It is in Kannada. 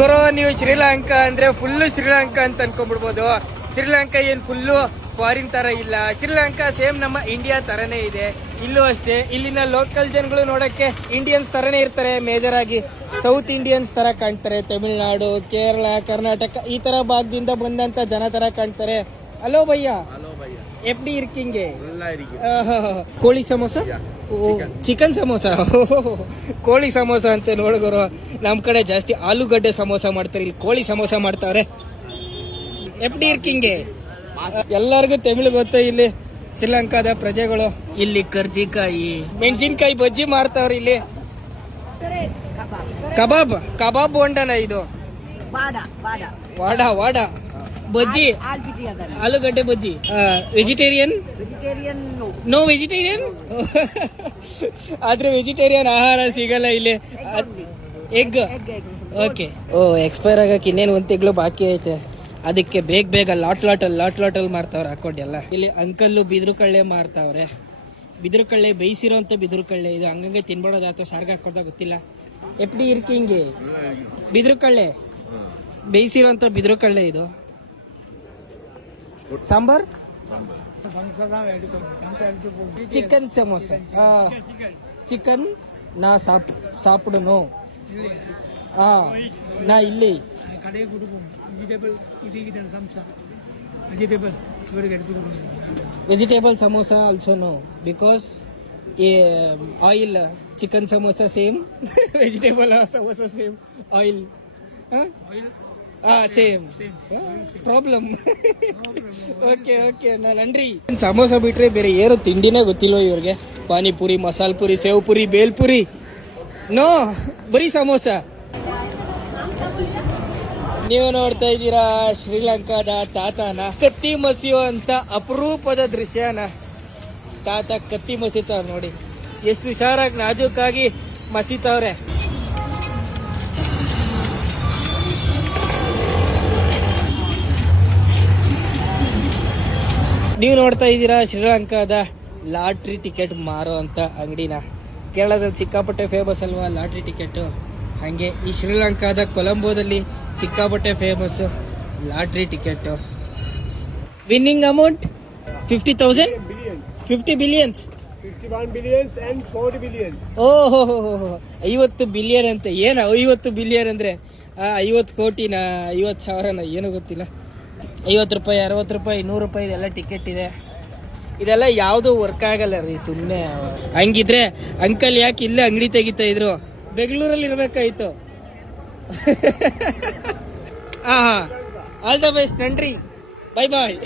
ಗುರು ನೀವು ಶ್ರೀಲಂಕಾ ಅಂದ್ರೆ ಫುಲ್ಲು ಶ್ರೀಲಂಕಾ ಅಂತ ಅನ್ಕೊಂಡ್ಬಿಡ್ಬೋದು. ಶ್ರೀಲಂಕಾ ಏನ್ ಫುಲ್ಲು ಫಾರಿನ್ ತರ ಇಲ್ಲ. ಶ್ರೀಲಂಕಾ ಸೇಮ್ ನಮ್ಮ ಇಂಡಿಯಾ ತರನೇ ಇದೆ. ಇಲ್ಲೂ ಅಷ್ಟೇ, ಇಲ್ಲಿನ ಲೋಕಲ್ ಜನಗಳು ನೋಡಕ್ಕೆ ಇಂಡಿಯನ್ಸ್ ತರನೇ ಇರ್ತಾರೆ. ಮೇಜರ್ ಆಗಿ ಸೌತ್ ಇಂಡಿಯನ್ಸ್ ತರ ಕಾಣ್ತಾರೆ. ತಮಿಳುನಾಡು, ಕೇರಳ, ಕರ್ನಾಟಕ ಈ ತರ ಭಾಗದಿಂದ ಬಂದಂತ ಜನ ತರ ಕಾಣ್ತಾರೆ. ಹಲೋ ಭಯ್ಯ, ಎಫ್ಡಿ ಇರ್ಕಿಂಗೆ ಕೋಳಿ ಸಮೋಸ, ಚಿಕನ್ ಸಮೋಸ, ಕೋಳಿ ಸಮೋಸ ಅಂತ ನೋಡಿದ್ರು. ನಮ್ ಕಡೆ ಜಾಸ್ತಿ ಆಲೂಗಡ್ಡೆ ಸಮೋಸ ಮಾಡ್ತಾರೆ, ಇಲ್ಲಿ ಕೋಳಿ ಸಮೋಸ ಮಾಡ್ತಾರೆ. ಎಫ್ಡಿ ಇರ್ಕಿಂಗೆ ಎಲ್ಲರಿಗೂ ತಮಿಳು ಗೊತ್ತ. ಇಲ್ಲಿ ಶ್ರೀಲಂಕಾದ ಪ್ರಜೆಗಳು ಇಲ್ಲಿ ಕರ್ಜಿಕಾಯಿ, ಮೆಣಸಿನ್ಕಾಯಿ ಬಜ್ಜಿ ಮಾಡ್ತಾವ್ರಿ. ಇಲ್ಲಿ ಕಬಾಬ್, ಕಬಾಬ್ ಬೋಂಡನ ಇದು, ವಾಡ ವಾಡ ಬಜ್ಜಿ, ಆಲೂಗಡ್ಡೆ ಬಜ್ಜಿ. ವೆಜಿಟೇರಿಯನ್? No vegetarian. ಆದ್ರೆ ವೆಜಿಟೇರಿಯನ್ ಆಹಾರ ಸಿಗಲ್ಲ ಇಲ್ಲಿ. Egg, okay. ಓ, ಎಕ್ಸ್ಪೈರ್ ಆಗಕ್ಕೆ ಇನ್ನೇನು 1 ತಿಂಗಳು ಬಾಕಿ ಐತೆ. ಅದಕ್ಕೆ ಬೇಗ ಬೇಗ ಲಾಟ್ ಲಾಟಲ್ ಮಾರ್ತಾವ್ರೆ ಹಾಕೊಂಡು ಎಲ್ಲ. ಇಲ್ಲಿ ಅಂಕಲ್ಲು ಬಿದ್ರು ಕಳ್ಳೆ ಮಾರ್ತಾವ್ರೆ. ಬಿದ್ರು ಕಳ್ಳೆ ಬೇಯಿಸಿರೋಂಥ ಬಿದ್ರು ಕಳ್ಳೆ ಇದು. ಹಂಗಂಗೆ ತಿನ್ಬೇಡೋದು ಅಥವಾ ಸಾರ್ಗೆ ಹಾಕೋದ ಗೊತ್ತಿಲ್ಲ. ಎಫ್ಡಿ ಇರ್ಕಿಂಗೆ ಬಿದ್ರು ಕಳ್ಳೆ, ಬೇಯಿಸಿರೋಂಥ ಬಿದ್ರು ಕಳ್ಳೆ ಇದು. ಸಾಂಬಾರ್, ಚಿಕನ್ ಸಮೋಸ, ಚಿಕನ್ ನಾ ಸಾಪಿಡು ನಾ ಇಲ್ಲಿ vegetable samosa also no, because oil, chicken samosa same, vegetable samosa same, oil same problem. Okay okay, ನನ್ರಿ. ಸಮೋಸ ಬಿಟ್ರೆ ಬೇರೆ ಏನು ತಿಂಡಿನೇ ಗೊತ್ತಿಲ್ವ ಇವ್ರಿಗೆ? ಪಾನಿಪುರಿ, ಮಸಾಲ ಪುರಿ, ಸೇವ್ ಪುರಿ, ಬೇಲ್ ಪುರಿ, ನೋ, ಬರೀ ಸಮೋಸ. ನೀವು ನೋಡ್ತಾ ಇದ್ದೀರಾ ಶ್ರೀಲಂಕಾದ ತಾತನ ಕತ್ತಿ ಮಸಿಯುವಂತ ಅಪರೂಪದ ದೃಶ್ಯನ. ತಾತ ಕತ್ತಿ ಮಸಿತಾವ್ ನೋಡಿ, ಎಷ್ಟು ಹುಷಾರಾಗಿ ನಾಜೂಕಾಗಿ ಮಸಿತಾವ್ರೆ. ನೀವು ನೋಡ್ತಾ ಇದ್ದೀರಾ ಶ್ರೀಲಂಕಾದ ಲಾಟ್ರಿ ಟಿಕೆಟ್ ಮಾರೋ ಅಂತ ಅಂಗಡಿನ. ಕೇರಳದಲ್ಲಿ ಸಿಕ್ಕಾಪಟ್ಟೆ ಫೇಮಸ್ ಅಲ್ವಾ ಲಾಟ್ರಿ ಟಿಕೆಟ್. ಹಾಗೆ ಈ ಶ್ರೀಲಂಕಾದ ಕೊಲಂಬೋದಲ್ಲಿ ಸಿಕ್ಕಾಪಟ್ಟೆ famous lottery ticket. Winning amount 50,000, 50 billions, 51 billions and 40 billions. ಓಹೋ, 50 ಬಿಲಿಯನ್ ಅಂತ. ಏನು 50 ಬಿಲಿಯನ್ ಅಂದ್ರೆ 50 ಕೋಟಿನ, 50 ಸಾವಿರನ, ಏನೋ ಗೊತ್ತಿಲ್ಲ. 50 ರೂಪಾಯಿ, 60 ರೂಪಾಯಿ, 100 ರೂಪಾಯಿ ಇದೆಲ್ಲ ಟಿಕೆಟ್ ಇದೆ. ಇದೆಲ್ಲ ಯಾವುದು ವರ್ಕ್ ಆಗಲ್ಲ ರೀ, ಸುಮ್ಮನೆ. ಹಂಗಿದ್ರೆ ಅಂಕಲ್ ಯಾಕೆ ಇಲ್ಲೇ ಅಂಗಡಿ ತೆಗಿತಾ ಇದ್ರು? ಬೆಂಗಳೂರಲ್ಲಿ ಇರ್ಬೇಕಾಯ್ತು. ಆಲ್ ದ ಬೆಸ್ಟ್, ನನ್ರಿ, ಬೈ ಬಾಯ್.